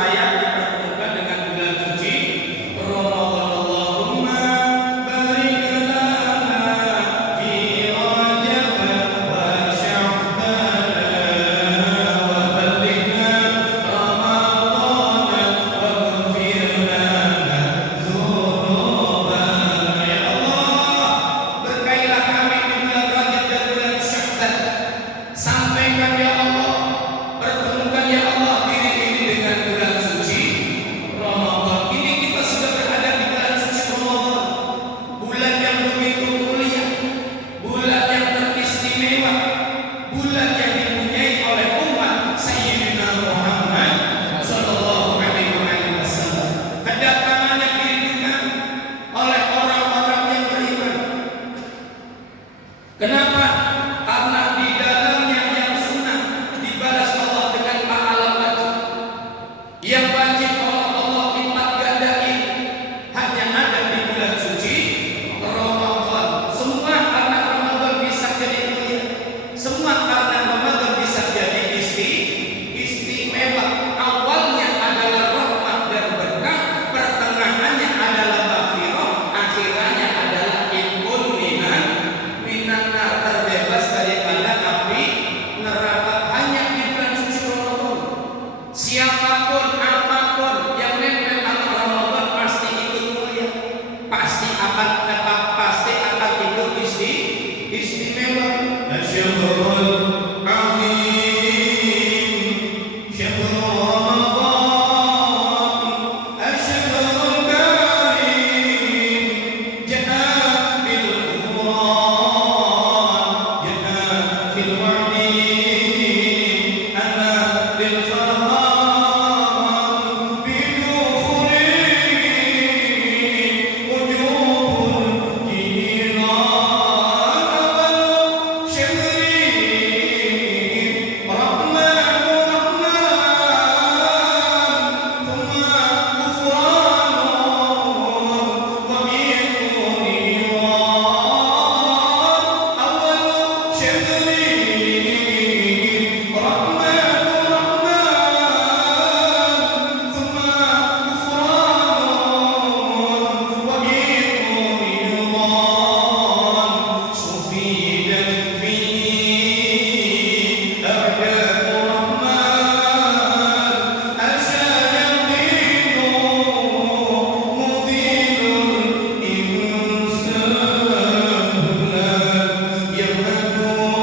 saya dipertemukan dengan bulan suci Ramadan. Allahumma barik lana fi Rajab wa Sya'ban wa ballighna Ramadan waghfir lana dzunubana. Ya Allah, berkailah kami di bulan Rajab dan bulan Sya'ban. Sampaikan ya Allah, pertemukan ya Allah diri ini dengan bulan suci Ramadan. Ini kita sudah berada di bulan suci Ramadan, bulan yang begitu mulia, bulan yang teristimewa, bulan yang dipunyai oleh umat Sayyidina Muhammad sallallahu alaihi wasallam. Kedatangannya dirindukan oleh orang-orang yang beriman. Kenapa? Karena di dalamnya yang sunnah dibalas Allah dengan pahala wajib. Yang wajib Allah lipat gandain hanya ada di bulan suci Ramadan. Semua karena Ramadan bisa jadi mulia. Semua karena Ramadan bisa jadi istimewa. Awalnya adalah rahmat dan berkah, pertengahannya adalah maghfirah, akhirnya adalah inqun minan nar, terbebas daripada api neraka hanya di bulan suci Ramadan. Siapapun apapun yang nempel sama Ramadan pasti ikut mulia, pasti akan ikut istimewa. Syahrul azim, syahrul Ramadan, asy-syahrul karim, ja'a bil ghufran, ja'a fil wa'di, ana bil farhan, bidukhulihi wujubul jinan, awalu syahri rahmanur rahman, thumma ghufranun wa biqun niran, awalu syahri rahmanur rahman, thumma ghufranun wa biqun niran, sufidat fihi a'da'ur rahman, asyayaqinu mudilul insan, bulan yang agung,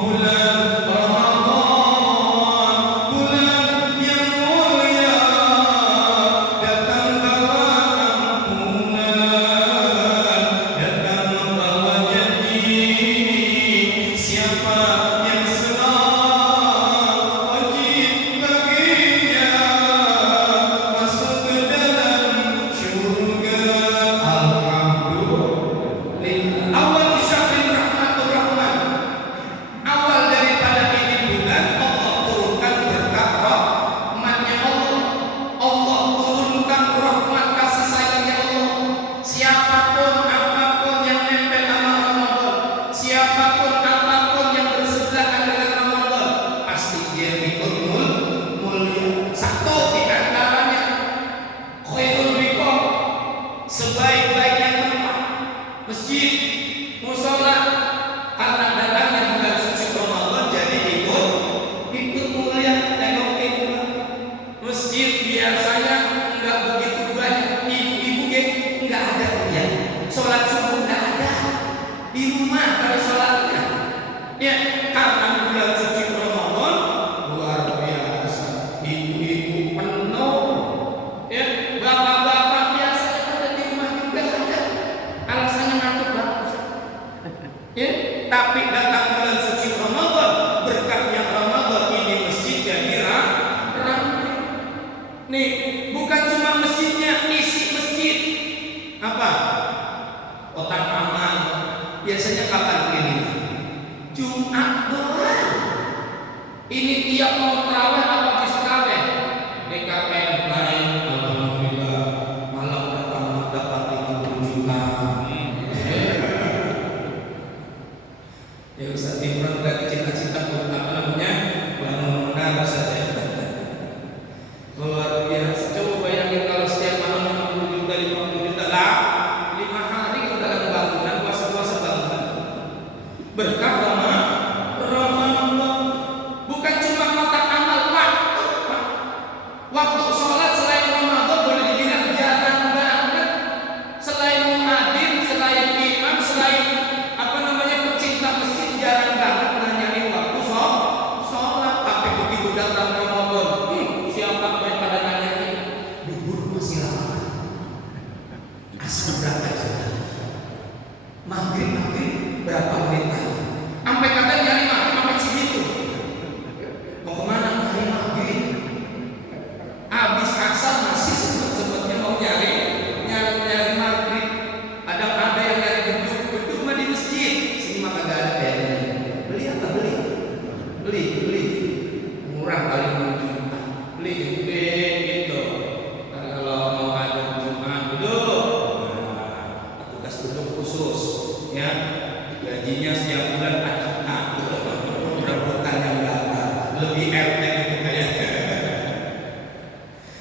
bulan Ramadan, bulan yang mulia, datang bawa ampunan, datang membawa janji. Siapa yang senang, wajib baginya masuk ke dalam syurga. Alhamdulillah. Awal syahrin rahmatur rahman, awal daripada ini bulan Allah turunkan berkah rahmatnya Allah. Allah turunkan rahmat kasih sayangnya Allah. Siapapun apapun yang nempel sama Ramadan, siapapun apapun yang bersebelahan dengan Ramadan, pasti dia ikut mulia. Satu di antaranya khairul biqam, sebaik-baiknya tempat, masjid, musola. Karena datangnya bulan suci Ramadan jadi ikut mulia. Tengokin masjid biasanya enggak begitu banyak, ibu-ibu enggak ada ya. Sholat subuh enggak ada di rumah kalau sholatnya. Ya, karena bulan suci Ramadan luar biasa, ibu-ibu penuh. Ya, bapak-bapak biasanya pada di rumah juga ada. Alasannya ngantuk banget. Ya, tapi datang bulan suci Ramadan, berkahnya Ramadan ini masjid jadi ramai. Nih, bukan cuma masjidnya, isi masjid apa? Kotak amal. Biasanya kapan ini? Jumat doang. Ini tiap mau tarawih apa habis tarawih? DKM lain, alhamdulillah. Malam pertama dapat 50 juta. Ya Ustaz Imran gak cita-cita apa namanya bangun menara saja. Luar biasa. Coba bayangin kalau setiap malam 50 juta, 50 juta lah, 5 hari kita dalam bangunan, puasa-puasa bangunan. Berkah Ramadan. Bukan cuma kotak amal, waktu. Waktu sholat selain Ramadan boleh dibilang jarang banget. Selain muadzin, selain imam, selain pecinta masjid, jarang banget nanyain waktu sholat. Tapi begitu datang Ramadan, siapa baik pada nanyain duhur masih lama, asar berapa jam, maghrib berapa menit lagi, sampai kadang nyari maghrib sampai Cibitu. Mau kemana nyari maghrib? Habis asar masih sempet-sempetnya mau nyari maghrib. Ada yang nyari beduk mah di masjid. Sini mah kagak ada kayaknya. Beli apa beli? Murah kali 6 juta. Beli gitu. Kalau mau ada Jumat beduk, tugas beduk khusus, ya. Gajinya setiap bulan ada rebutan yang berapa? Lebih RT gitu kayaknya.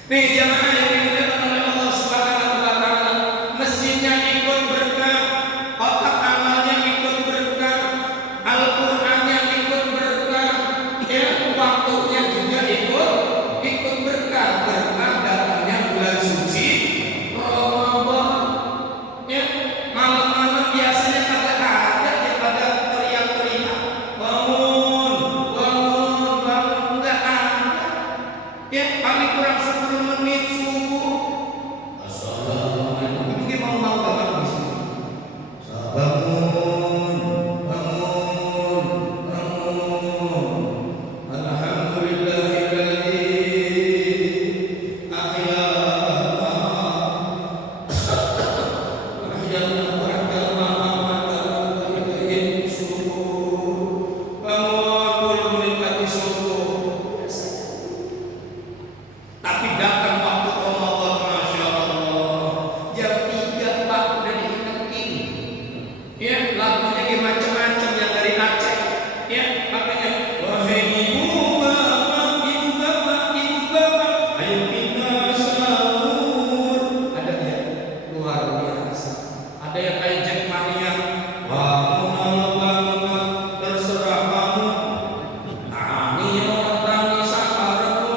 Nih jamaah yang dimuliakan oleh Allah Subhanahu wa taala, masjidnya ikut berkah, kotak amalnya ikut berkah, Al-Qur'annya ikut berkah, ya, waktunya juga ikut berkah. Berkah datangnya bulan suci Ramadan. Ya, malam-malam biasanya kagak ada yang pada teriak-teriak, bangun, enggak ada. Ya, paling kurang 10 menit subuh. Assalamualaikum. Ibu mau banget di sini. Bangun. Alhamdulillahilladzi ahyana ba'da ma amatana wa ilaihi nusyur. Bangun 10 menit lagi subuh. Tapi datang waktu Ramadan, Masya Allah, jam 3 Pak udah diingetin. Ya, lagunya macam-macam yang dari Aceh. Ya, makanya wahai ibu bapak, ayo kita sahur. Ada ya, luar biasa. Ada yang kayak Jackmania, bangun, terserah kamu. Tangis saharku.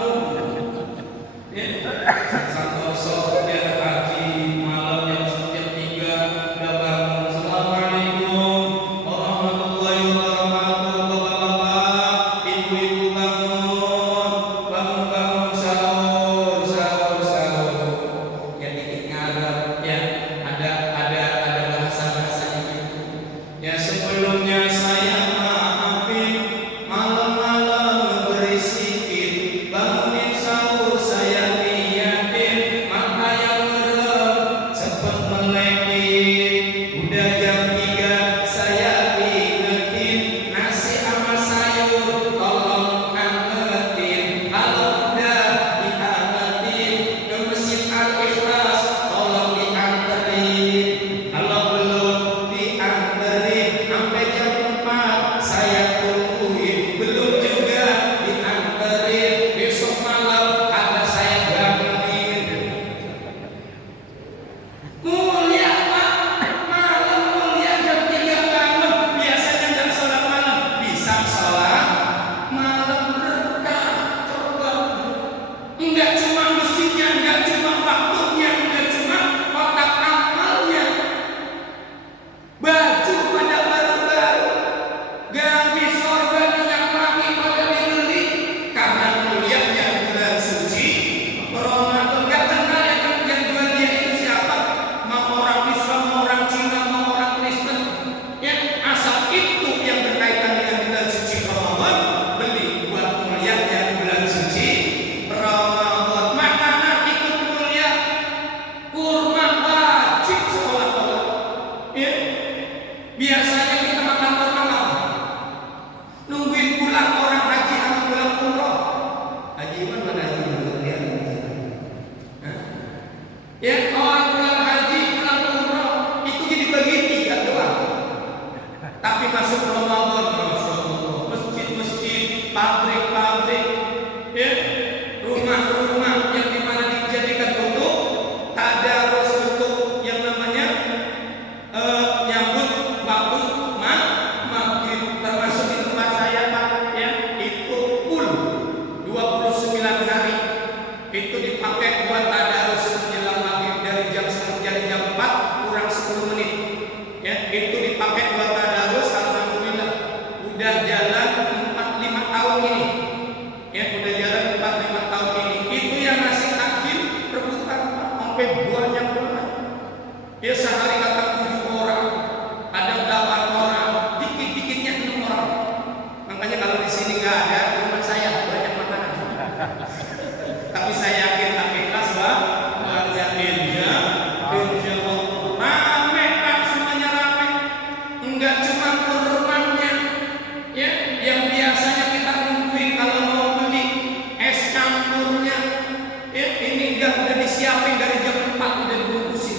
Santoso dia pagi malam jam 3 udah bangun. Assalamualaikum warahmatullahi wabarakatuh. Bapak-bapak, ibu-ibu bangun sahur. Ya dikit ngarep ya, ada bahasa-bahasanya gitu. Ya sebelumnya saya maafin malam-malam berisikin, bangunin sahur saya niatin, mata yang merem cepet melekin. Udah jam 3 saya ingetin, nasi sama sayur tolong angetin. Kalau udah diangetin ke Masjid Al-Ikhlas tolong dianterin. Kalau belum dianterin sampai jam 4 saya tungguin. Belum juga dianterin, besok malam ada saya gangguin. Mulia Pak, malam mulia jam 3 bangun. Biasanya jam sholat malam, bisa sholat malam berkah. Coba, enggak cuma masjidnya, enggak cuma waktunya, enggak cuma kotak amalnya, baju pada baru-baru, ganti sorban minyak wangi pada dibeli. Karena mulianya bulan suci Ramadan. Gak kenal yang jual dia itu siapa, mau orang Islam, mau orang Cina, mau orang Kristen, ya, asal itu yang berkaitan dengan bulan suci Ramadan, beli buat mulianya bulan suci Ramadan. Makanan ikut mulia, kurma wajib sekolah-sekolah. Ya, biasanya kita makan kurma apa? Nungguin pulang orang haji sama pulang umroh. Haji Iman mana haji Iman? Lihat ini. Hah? Ya, orang pulang haji, pulang umroh itu jadi bagi 3 doang. Tapi masuk Ramadan, Masya Allah, masjid-masjid, pabrik-pabrik, ya, rumah-rumah dipakai buat tadarus menjelang maghrib dari jam 4 kurang 10 menit. Ya, itu dipakai buat tadarus. Alhamdulillah udah jalan 4-5 tahun ini. Ya, udah jalan 4-5 tahun ini. Itu yang ngasih takjil rebutan sampai banyak banget. Ya, sehari kata 7 orang, ada 8 orang, dikit-dikitnya 6 orang. Makanya kalau di sini nggak ada, rumah saya banyak makanan. Tapi saya yakin tak ikhlas, Pak. Banyak insya Allah. Rame, Pak, semuanya rame. Enggak cuma kurmannya, ya, yang biasanya kita nungguin kalau mau beli es campurnya. Ya, ini enggak, udah disiapin dari jam 4 udah dibungkusin.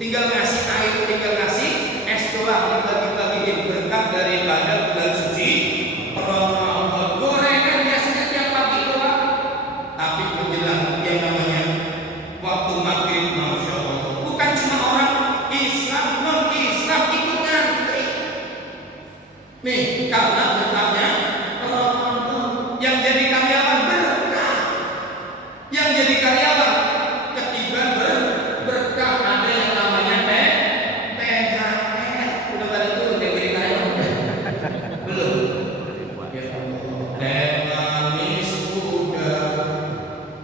Tinggal ngasih air, tinggal ngasih es doang, dibagi-bagiin berkah daripada bulan suci Ramadan. Gorengan biasanya tiap pagi doang, tapi menjelang yang namanya waktu maghrib, masya Allah, bukan cuma orang Islam, non Islam ikut ngantri. Nih, karena berkahnya Ramadan. Yang jadi karyawan berkah, yang jadi karyawan ketiban berkah. Ada yang namanya THR. Udah pada turun yang jadi karyawan? Belum. Teh manis udah,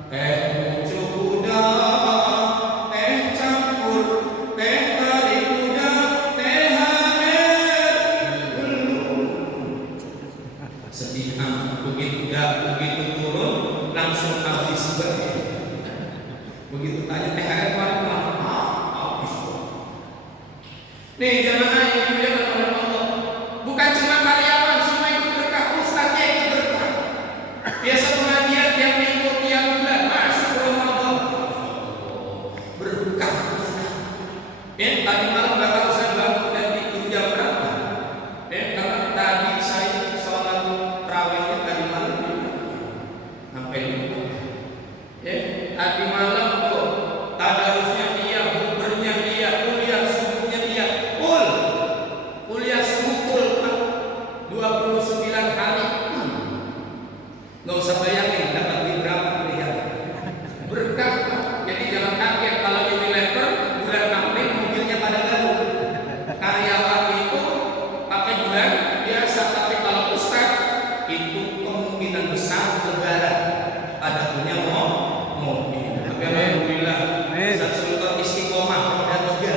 teh pucuk udah, teh campur, teh tarik udah, THR belum. Sedih begitu turun langsung habis banget. Begitu tanya THR kemarin mana? Habis. Nih jamaah yang dimuliakan oleh Allah, bukan cuma karyawan semua ikut berkah, ustaznya ikut berkah. Biasa pengajian tiap minggu, tiap bulan masuk Ramadan berkah. Tadi malam nggak tahu saya bangun dan tidur jam berapa. Karena tadi saya sholat tarawihnya tadi malam sampai lupa. Tadi malam tuh tadarusnya dia, bukbernya dia, kuliah subuhnya dia, kuliah subuh 29 hari. Nggak usah bayangin dapat duit berapa kuliah. Berkah. Jadi jangan kaget kalau Unilever bulan April mobilnya pada baru. Karyawan itu pakai bulan biasa, tapi kalau ustaz itu kemungkinan besar lebaran pada punya mobil. Tapi alhamdulillah Ustaz Sultan istiqomah roda 3.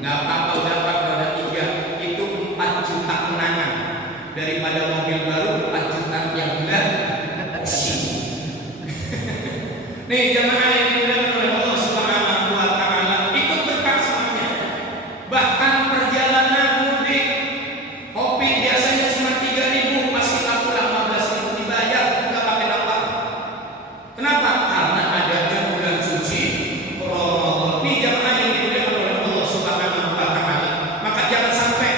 Nggak apa-apa dapat roda 3 itu 4 juta kenangan daripada mobil baru 4 juta yang bulan pusing. Nih jamaah yang dimuliakan oleh Allah Subhanahu wa taala, ikut berkah semuanya. Bahkan perjalanan mudik kopi biasanya cuma 3.000, pas kita pulang 15.000 dibayar, nggak pakai apa. Kenapa? Karena adanya bulan suci Ramadan. Nih jamaah yang dimuliakan oleh Allah Subhanahu wa taala. Maka jangan sampai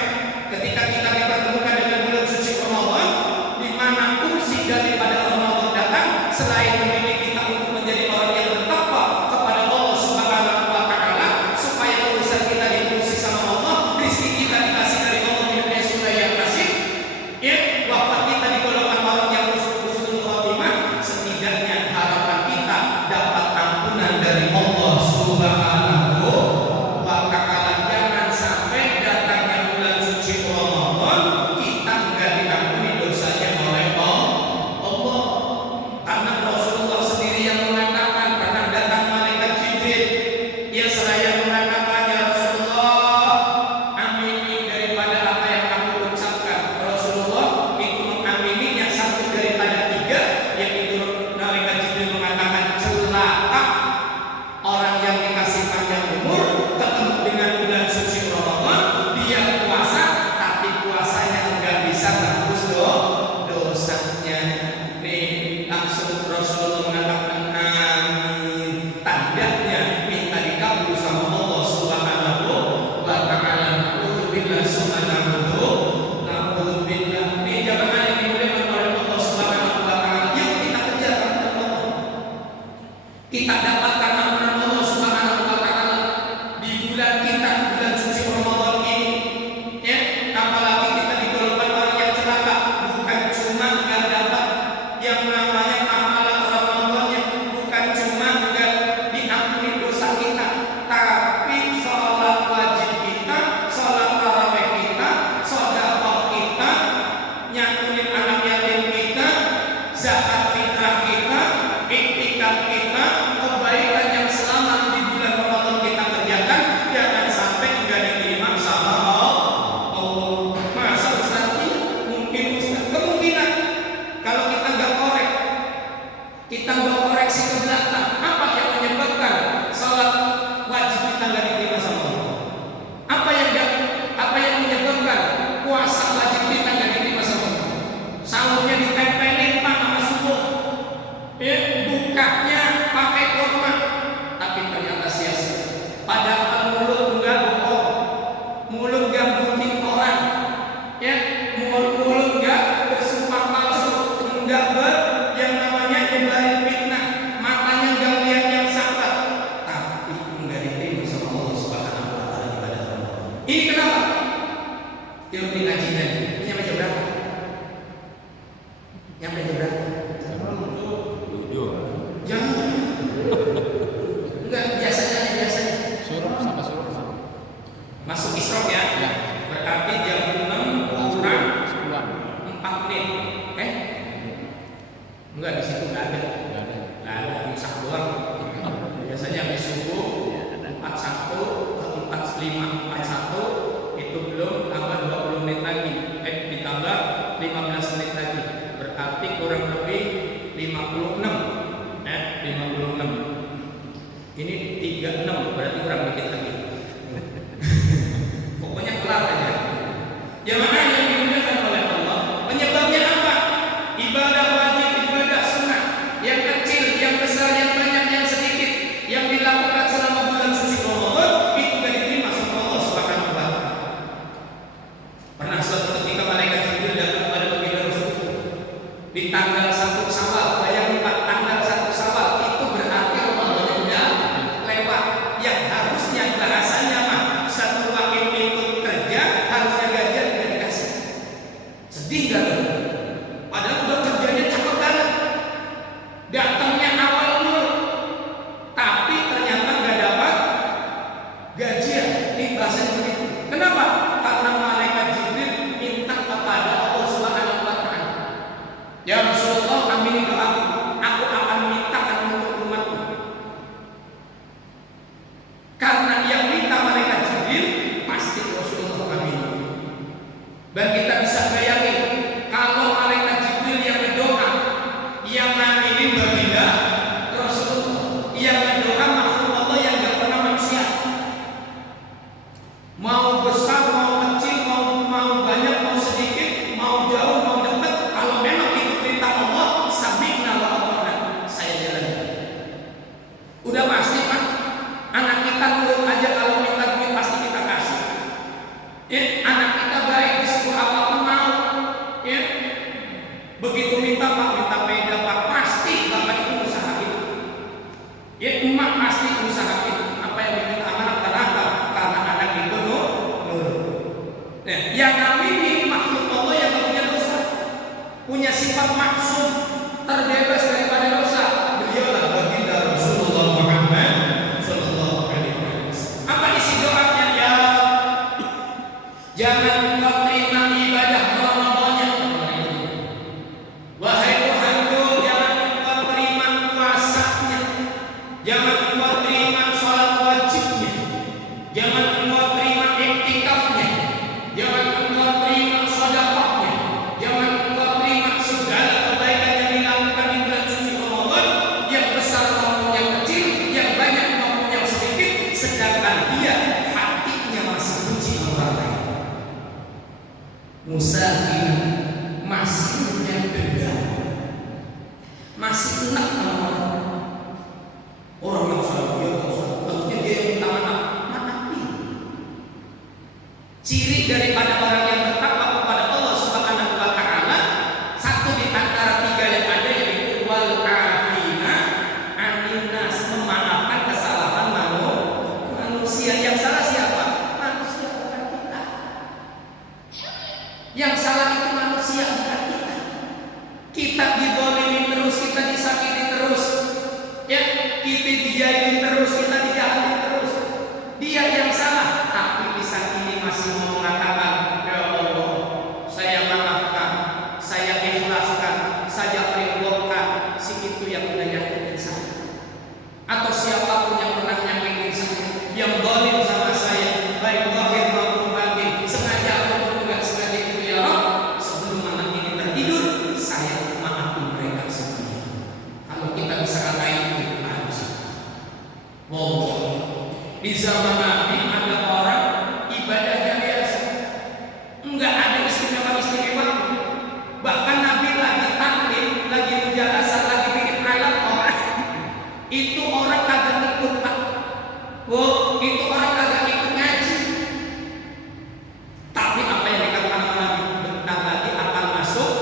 ketika kita dipertemukan dengan bulan suci Ramadan, di mana fungsi daripada Ramadan datang selain mendidik kita untuk menjadi orang yang bertakwa kepada Allah Subhanahu wa taala, supaya urusan kita diurusi sama Allah, rezeki kita dikasih dari Allah min haitsu la yahtasib, wafat kita digolongkan orang yang husnul khotimah. Setidaknya harapan kita dapat ampunan dari Allah Subhanahu wa taala. Jangan sampai datangnya bulan suci Ramadan kita enggak diampuni dosanya oleh Allah. Karena Rasulullah sendiri yang mengatakan, karena datang malaikat Jibril, ia seraya mengatakan, ya Rasulullah, amini daripada apa yang kamu ucapkan. Rasulullah itu mengamininya satu daripada 3, yaitu malaikat Jibril mengatakan, celaka orang yang dikasih panjang umur ketemu dengan bulan suci Ramadan, dia puasa tapi puasanya enggak bisa tembus dosanya. Nih langsung Rasulullah mengatakan amin, tandanya minta dikabul sama Allah Subhanahu wa taala. Alhamdulillah subhanahu naudzubillah. Nih jamaah yang dimuliakan oleh Allah Subhanahu wa taala, yuk kita kejar ampunan Allah. Kita dapatkan ampunan Allah Subhanahu wa taala di bulan kita, bulan suci Ramadan ini. Apalagi kita digolongkan orang yang celaka, bukan cuma nggak dapat yang namanya amalan Ramadannya, kita, kebaikan yang selama di bulan Ramadan kita kerjakan, jangan sampai enggak diterima sama Allah. Masa Ustaz? Mungkin Ustaz, kemungkinan kalau kita nggak korek, kita nggak koreksi ke belakang, apa yang menyebabkan salat wajib kita nggak diterima sama Allah? Apa yang menyebabkan puasa wajib kita nggak diterima sama Allah? Sahurnya ditempelin Pak sama subuh, bukanya pakai kurma, tapi ternyata sia-sia. Padahal mulut enggak bohong, mulut enggak gunting orang, mulut enggak bersumpah palsu, enggak yang namanya nyebarin fitnah, matanya enggak lihat yang sabar, tapi enggak diterima sama Allah Subhanahu wa taala ibadah Allah. Ini kenapa? Yuk dikajian. Ini nyampe jam berapa? Nyampe jam berapa? Jangan. Enggak, biasanya. Suruh sama. Masuk isrok ya? Berarti jam 6 kurang 4 menit. Enggak, di situ enggak ada. Enggak ada, imsak doang. Biasanya habis subuh 41 ke 45, 41 itu belum tambah 20 menit lagi. Ditambah 15 menit lagi. Berarti kurang lebih 56. 56. Ini 36, berarti kurang dikit lagi. Pokoknya kelar aja. Jamaah yang dimuliakan oleh Allah, penyebabnya apa? Ibadah wajib, ibadah sunnah, yang kecil, yang besar, yang banyak, yang sedikit, yang dilakukan selama bulan suci Ramadan itu tidak diterima sama Allah Subhanahu wa taala. Pernah suatu ketika malaikat Jibril datang kepada Nabi Rasulullah di tanggal 1 Syawal, bayangin Pak, tanggal 1 Syawal itu berarti Ramadan udah lewat. Yang harusnya bahasanya mah satu wakil ikut kerja, harusnya gajian udah dikasih. Sedih gak tuh? Padahal udah kerjanya cakep banget, datangnya awal dulu, tapi ternyata gak dapat gajian. Ini bahasanya begitu. Kenapa? Karena malaikat Jibril minta kepada Allah Subhanahu wa taala, ya Rasulullah, amini doaku, aku akan mintakan untuk umatku. Karena yang minta malaikat Jibril pasti Rasulullah amini. Dan kita bisa bayangin kalau malaikat Jibril yang berdoa, yang ngaminin baginda Rasulullah, yang berdoa makhluk Allah yang gak pernah manusia. Mau besar, mau kecil, mau banyak, mau sedikit, mau jauh, mau dekat, kalau memang itu perintah Allah, sami'na wa ata'na, saya jalan. Udah pasti Pak, anak kita nurut aja, kalau minta duit pasti kita kasih. Anak kita baik, disuruh apapun mau. Begitu minta Pak, minta beda Pak, pasti Bapak itu usahain. Emak pasti usahain. Apa yang diminta anak, kenapa? Karena anak itu nurut. Yang ngamini makhluk Allah yang punya dosa, punya sifat maksum, terbebas daripada dosa. Beliaulah baginda Rasulullah Muhammad sallallahu alaihi wasallam. Apa isi doanya? Ya, jangan engkau terima ibadah Ramadannya. Wahai Tuhanku, jangan engkau terima puasanya, jangan engkau terima salat wajibnya, jangan engkau terima iktikafnya, jangan engkau terima sedekahnya, jangan engkau terima segala kebaikan yang dilakukan di bulan suci Ramadan, yang besar maupun yang kecil, yang banyak maupun yang sedikit, sedangkan dia hatinya masih benci orang lain. Musafir masih punya dendam, masih enak sama orang yang salah dia, harusnya dia yang minta maaf. Maafin. Ciri daripada orang yang bertakwa kepada Allah Subhanahu wa taala, satu di antara tiga yang ada, yaitu wal afina anin nas, memaafkan kesalahan manusia. Yang salah siapa? Manusia, bukan kita. Yang salah itu manusia, bukan kita. Kita didolimi terus, kita disakiti terus, kita dijailin terus, kita dijahatin terus. Dia yang salah, tapi disakiti masih mau mengatakan, ya Allah, saya maafkan, saya ikhlaskan, saya ridhokan si itu yang udah nyakitin saya. Di zaman Nabi ada orang ibadahnya biasa, enggak ada istimewa-istimewa. Bahkan Nabi lagi taklim, lagi mujalasah, lagi bikin alat orang, itu orang kagak ikut Pak. Oh, itu orang kagak ikut ngaji. Tapi apa yang dikatakan sama Nabi? Bentar lagi akan masuk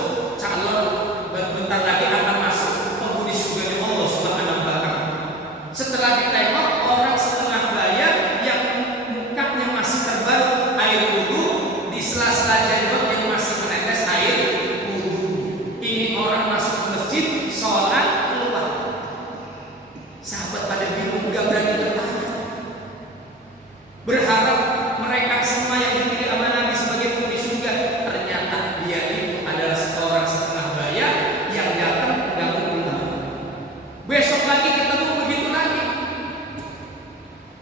calon, bentar lagi akan masuk penghuni surga Allah Subhanahu wa Ta'ala. Setelah ditengok orang setengah bayar yang mukanya masih terbaru air wudu, di sela-sela jenggot yang masih menetes air wudu. Ini orang masuk masjid, sholat, keluar. Sahabat pada bingung, gak berani bertanya. Berharap mereka semua yang dipilih sama Nabi sebagai penghuni surga, ternyata dia itu adalah seorang setengah bayar yang datang gak pulang. Besok lagi ketemu begitu lagi.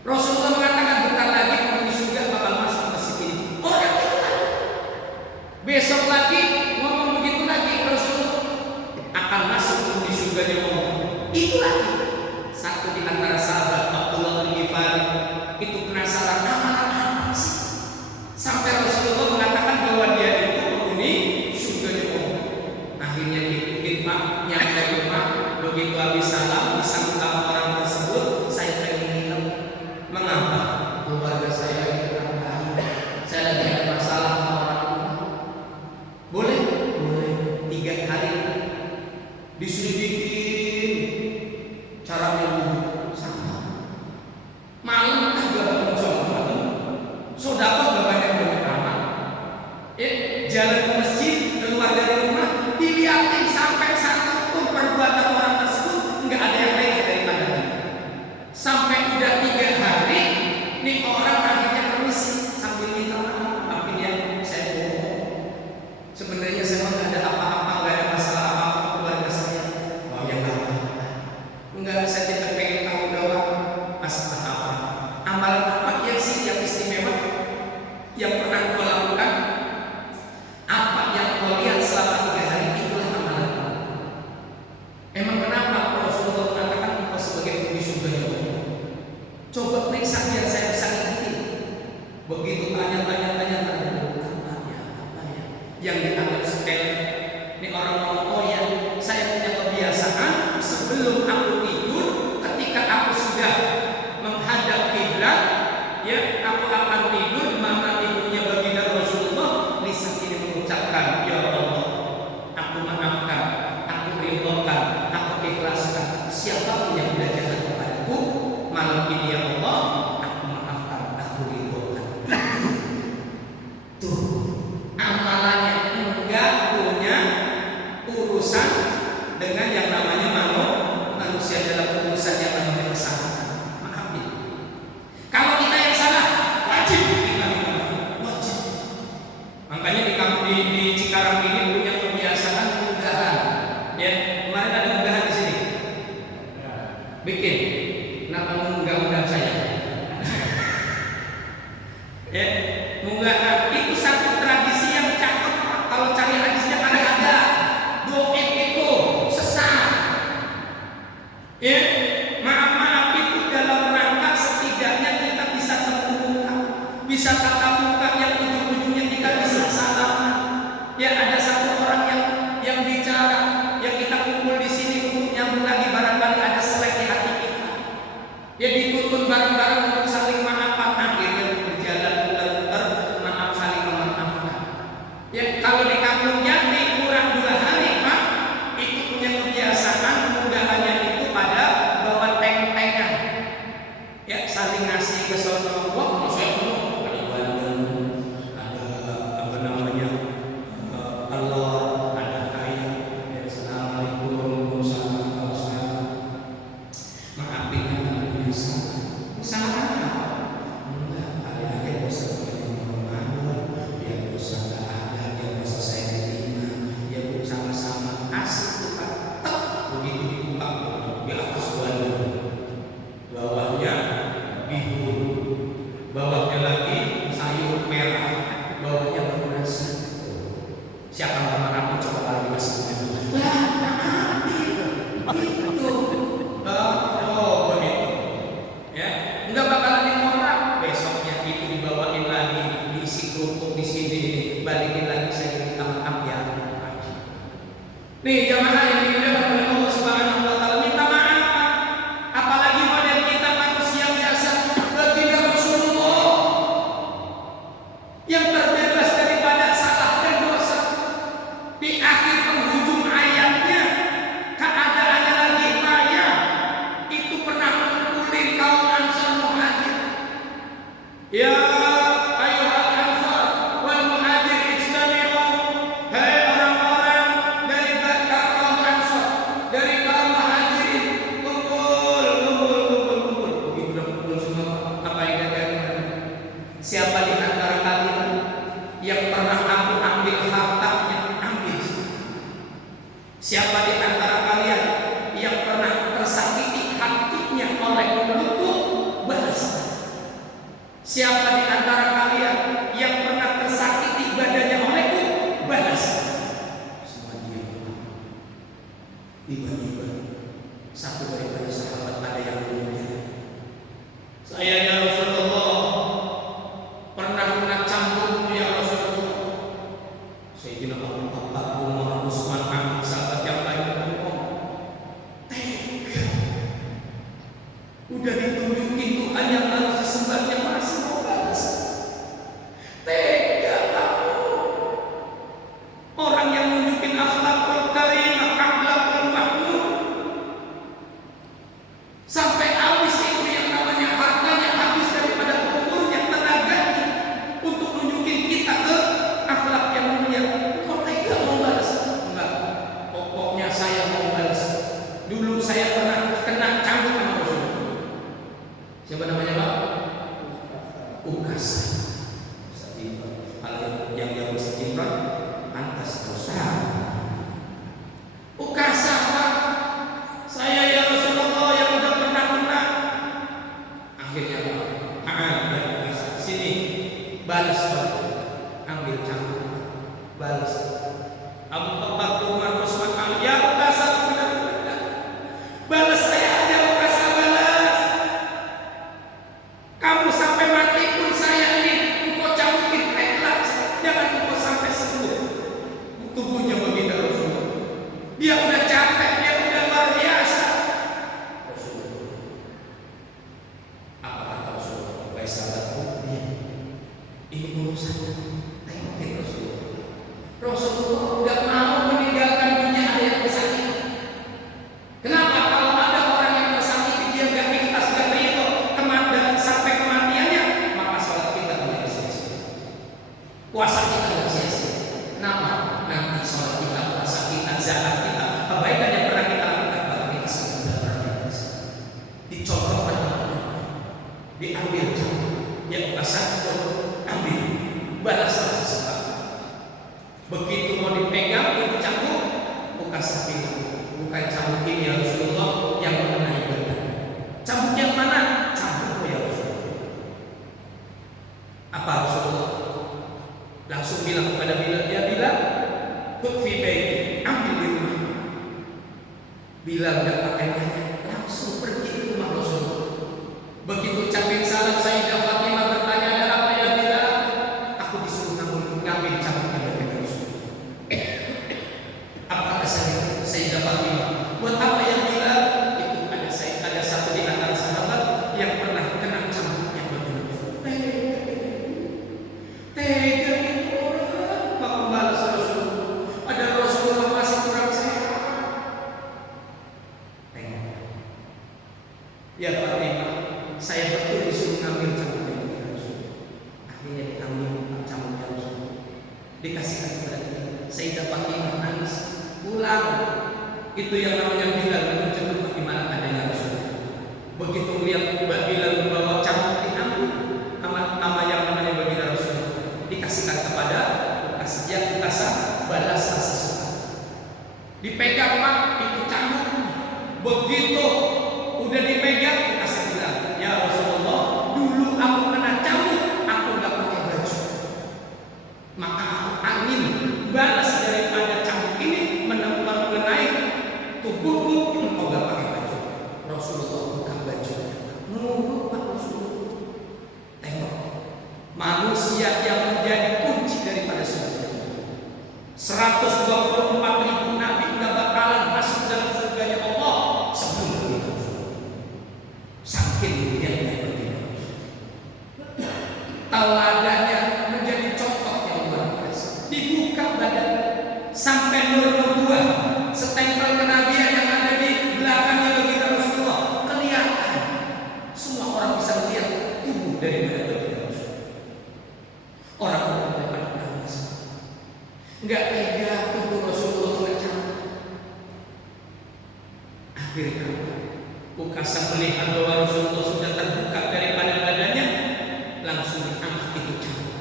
Rasulullah mengatakan bentar lagi penghuni surga bakal masuk masjid ini. Orang itu lagi. Besok lagi ngomong begitu lagi, Rasulullah akan masuk penghuni surganya Allah. Itu lagi. Satu di antara sahabat Abdullah bin Ghifari itu penasaran amalan apa sih sampai Rasulullah mengatakan bahwa dia itu penghuni surganya Allah. Akhirnya diikutin Pak, nyampe rumah, begitu habis salam disambut sama orang tersebut, saya pengen minum. Mengapa? Keluarga saya itu kurang baik, saya lagi ada masalah sama orang tua. Boleh? Boleh. 3 hari disuruh bikin cara minum sama. Malam kagak bangun sholat, sodako gak banyak amal. Jalan ke masjid, keluar dari rumah, dilihatin sampai satu pun perbuatan orang tersebut nggak ada yang lain daripada ini. Sampai udah 3 hari, nih orang akhirnya permisi sambil minta maaf, tapi dia saya bohong. Sebenarnya saya nggak ada apa-apa, nggak ada masalah apa-apa keluarga saya. Oh ya enggak, saya tidak pengen tahu doang masalah apa, amalan apa yang sih yang istimewa yang pernah kau lakukan, apa yang kau lihat selama 3 hari, itulah amalan. Emang kenapa Rasulullah mengatakan engkau sebagai penghuni surga? Coba periksa biar saya bisa ngerti. Begitu tanya apa ya yang dianggap sepele. Ini orang ngomong, oh ya, saya punya kebiasaan sebelum aku tidur, ketika aku sudah menghadap kiblat, ya, aku akan tidur di mana tidurnya baginda Rasulullah. Lisan ini mengucapkan, ya Allah, aku maafkan, aku ridhokan, aku ikhlaskan siapapun yang sudah jahat kepadaku malam ini, ya Allah, aku maafkan, aku ridhokan. Tuh, amalannya enggak punya urusan dengan yang namanya manusia dalam urusan yang namanya kesalahan. Maaf nih. Kalau kita yang salah, wajib kita minta maaf, wajib. Makanya di Cikarang ini punya kebiasaan unggahan. Ya, kemarin ada unggahan di sini. Bikin. Kenapa mengunggah saya? Ya, unggahan itu satu tradisi yang cakep Pak. Kalau cari hadisnya ada. Doa itu sesat. Ya, maaf itu dalam rangka setidaknya kita bisa ketemu muka, bisa tatap muka yang ujung-ujungnya kita bisa salaman. Ya, ada satu orang yang bicara, yang kita kumpul di sini untuk nyambung lagi, barangkali ada selek di hati kita. Ya, Sampai habis itu yang namanya hartanya, habis daripada umurnya, tenaganya untuk nunjukin kita ke akhlak yang mulia. Kok tega mau balas? Enggak. Pokoknya saya mau balas. Dulu saya pernah kena cambuk sama Rasulullah. Siapa namanya, Pak? Ukasa. Kalau yang jauh sejimrat, pantas dosa. Ukasa, Pak. Saya ya Rasulullah yang udah pernah kena. Akhirnya ya Ukasa, sini balas, ambil cambuk, balas. Abu Bakar Umar Usman, ya Ukasa, benar-benar balas saya aja, Ukasa, balas. Kamu sampai mati pun saya ini engkau cambukin rela, jangan engkau sampai sembuh. Tubuhnya begitu Rasulullah. Dia udah capek, dia udah luar biasa. Rasulullah, apa kata Rasulullah? Wahai sahabatku, ini urusannya. Tengokin Rasulullah. Rasulullah nggak mau meninggalkan dunia ada yang bersakit. Kenapa? Kalau ada orang yang bersakit dia nggak ikhlas, nggak ridho sampai kematiannya, maka salat kita nggak sia-sia, puasa kita nggak sia-sia. Kenapa? Nanti salat kita, puasa kita, zakat kita, kebaikan yang pernah kita lakukan bakal kita sebut dicontohkan, diambil cambuk, yang Ukasa ambil, balaslah sesuatu. Begitu mau dipegang itu cambuk, Ukasa bilang, bukan cambuk ini ya Rasulullah yang mengenai badan. Cambuk yang mana? Cambuk ya Rasulullah. Apa Rasulullah? Langsung bilang kepada Bilal, dia bilang, "Fi baiti, ambil di rumah." Bilal enggak pakai nanya, langsung pergi ke rumah Rasulullah. Begitu ucapin salam, Sayyidah Fatimah bertanya, "Ada apa ya Bilal?" Aku disuruh ngambil cambuknya dari Rasulullah. Apa kata Sayyidah Fatimah? Buat apa ya Bilal? Itu ada satu di antara sahabat yang pernah kena cambuknya dari Rasulullah. Tega itu orang mau balas Rasulullah, padahal Rasulullah masih kurang sehat. Ya Fatimah, saya betul disuruh ngambil cambuknya dari Rasulullah. Akhirnya diambil cambuknya Rasulullah, dikasihkan kepada kita. Sayyidah Fatimah nangis, pulang. Itu yang namanya Bilal menunjukkan bagaimana adanya Rasulullah. Begitu melihat Bilal membawa cambuk, diambil nama yang namanya baginda Rasulullah, dikasihkan kepada Ukasa. Yang Ukasa balaslah sesuatu. Dipegang, Pak, itu cambuk. Begitu udah dipegang, Ukasa bilang, "Ya Rasulullah, dulu aku kena cambuk, aku nggak pakai baju. Maka aku angin balas daripada cambuk ini mengenai tubuhmu, engkau nggak pakai baju." Rasulullah buka bajunya, nurut Pak Rasulullah. Tengok, manusia yang menjadi kunci daripada surga. 124.000 nabi nggak bakalan masuk dalam surganya Allah sebelum itu. Saking mulianya baginda Rasulullah. Teladannya menjadi contoh yang luar biasa. Dibuka badan sampai nur nubuwah, setempel kenabian yang ada di belakangnya baginda Rasulullah kelihatan. Semua orang bisa melihat tubuh daripada baginda Rasulullah. Orang-orang pada nangis, nggak tega tubuh Rasulullah macam. Akhirnya Ukasa melihat bahwa Rasulullah sudah terbuka daripada badannya, langsung diangkat itu cambuk.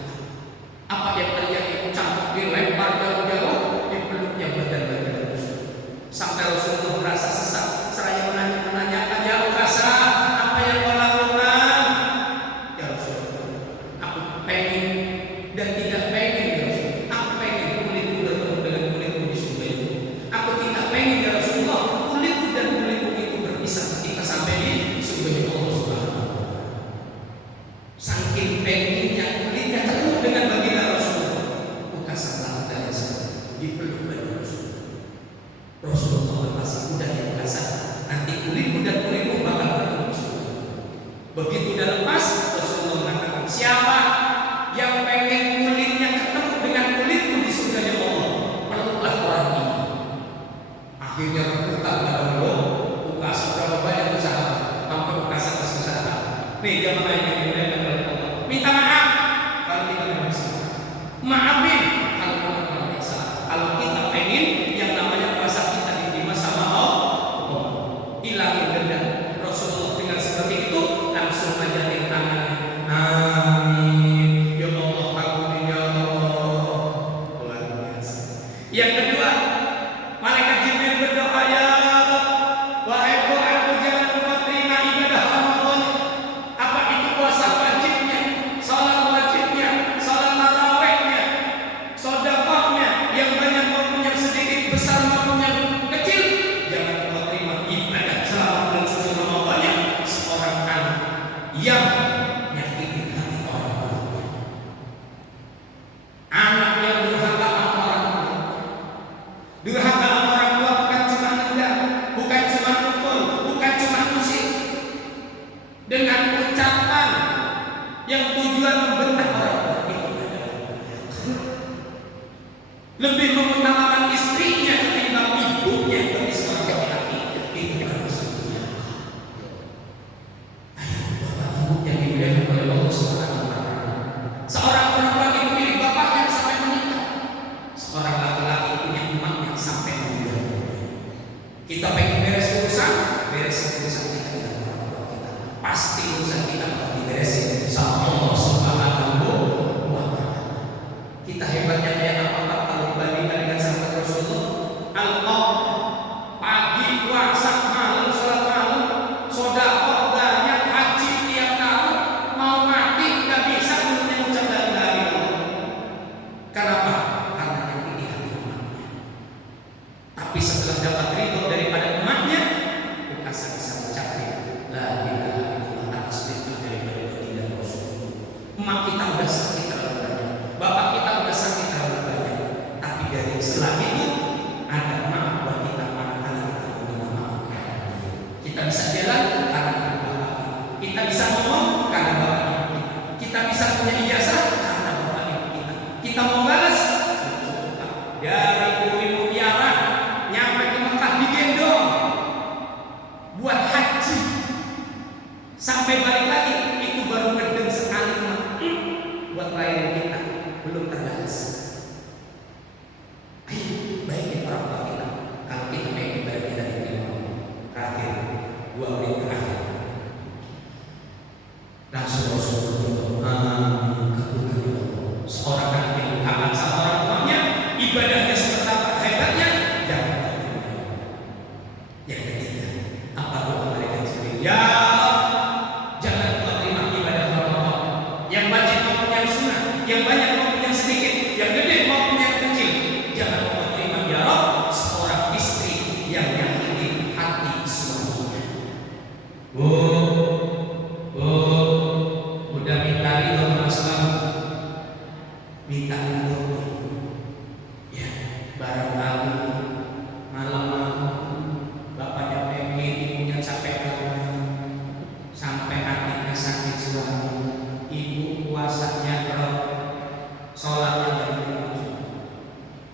Apa yang terjadi? Cambuk dilempar jauh-jauh di peluknya badan baginda Rasulullah. Sampai Rasulullah merasa sesak, seraya menanyakan, "Ya Ukasa, apa yang kau lakukan?" "Ya Rasulullah, aku pengen dan tidak pengen ya Rasulullah. Aku pengen kulitku bertemu dengan kulitmu di surga itu. Aku tidak pengen ya Rasulullah kulitku dan kulitmu itu berpisah ketika sampai di surga Allah." Nih jamaah yang dimuliakan oleh Allah. Minta maaf kalau kita memang salah. Maafin kalau memang salah. Kalau kita pengen yang namanya puasa kita diterima sama Allah, hilangin dendam. Rasulullah dengan seperti itu langsung ajarin tangannya. Amin. Ya Allah, amin ya Allah. Luar biasa. Yang kedua, malaikat Jibril berdoa, ya Rabb, wahai Tuhanku, jangan Engkau terima ibadah Ramadan. Apa itu puasa wajibnya, salat wajibnya, salat tarawihnya, sedekahnya, yang banyak maupun yang sedikit, besar maupun yang kecil. Jangan Engkau terima ibadah selama bulan suci Ramadan seorang anak yang nyakitin hati orang tua. Anak yang durhaka sama orang tua. Durhaka sama orang tua bukan cuma nendang, bukan cuma pukul, bukan cuma musik. Dengan ucapan yang tujuan membentak orang tua itu adalah lebih mengutamakan istrinya ketimbang ibunya bagi seorang laki-laki. Itu adalah satunya. Bapak Ibu yang dimuliakan oleh Allah Subhanahu wa Ta'ala. Seorang perempuan itu milik bapaknya sampai menikah. Seorang laki-laki punya emaknya sampai meninggal. Kita pengen beres urusan kita dengan orang tua kita. Pasti urusan kita akan diberesin sama Allah Subhanahu wa Ta'ala. Kita hebatnya kayak apa Pak kalau dibandingkan dengan sahabat Rasulullah? Allah pagi puasa malam salat malam, sedekah banyak, haji tiap tahun, mau mati nggak bisa mengucap la ilaha illallah. Kenapa? Karena yang ini hati emaknya. Tapi setelah dapat ridho daripada emaknya, bukan bisa mencapai la ilaha illallah atas perintah daripada baginda Rasulullah. Emak kita udah sakit terlalu banyak, bapak kita udah sakit terlalu banyak, tapi dari setelah itu ada maaf buat kita manakala kita meminta maaf. Kita bisa jalan karena bapak kita bisa ngomong karena bapak ibu kita, kita bisa punya ijazah karena bapak ibu kita, kita mau balas dari bumi mutiara nyampe ke Mekah digendong buat haji sampai balik lagi, itu baru ngedeng sekali buat layanan kita belum terbalas. Ayo baikin orang tua kita kalau kita pengen ibadah kita diterima. Terakhir 2 menit terakhir langsung Rasulullah amin kabulkan ya Allah. Seorang anak yang taat sama orang tuanya, ibadahnya seperti apa hebatnya, jangan terima. Yang ketiga, apa doa mereka Jibril? Ya jangan Engkau terima ibadah Ramadan, yang wajib maupun yang sunnah, yang banyak maupun yang sedikit, yang gede maupun yang kecil. Jangan Engkau terima ya Rabb seorang istri yang nyakitin hati suaminya. Udah minta ridho sama suami, minta ridho. Ya, barangkali malam-malam bapaknya pengen, ibunya capek banget, sampai hatinya sakit suami. Ibu puasanya drop, sholatnya dari rumah.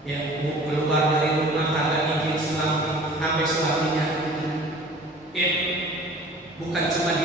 Ya, ibu keluar dari rumah kagak izin suami, sampai suaminya. Bukan cuma di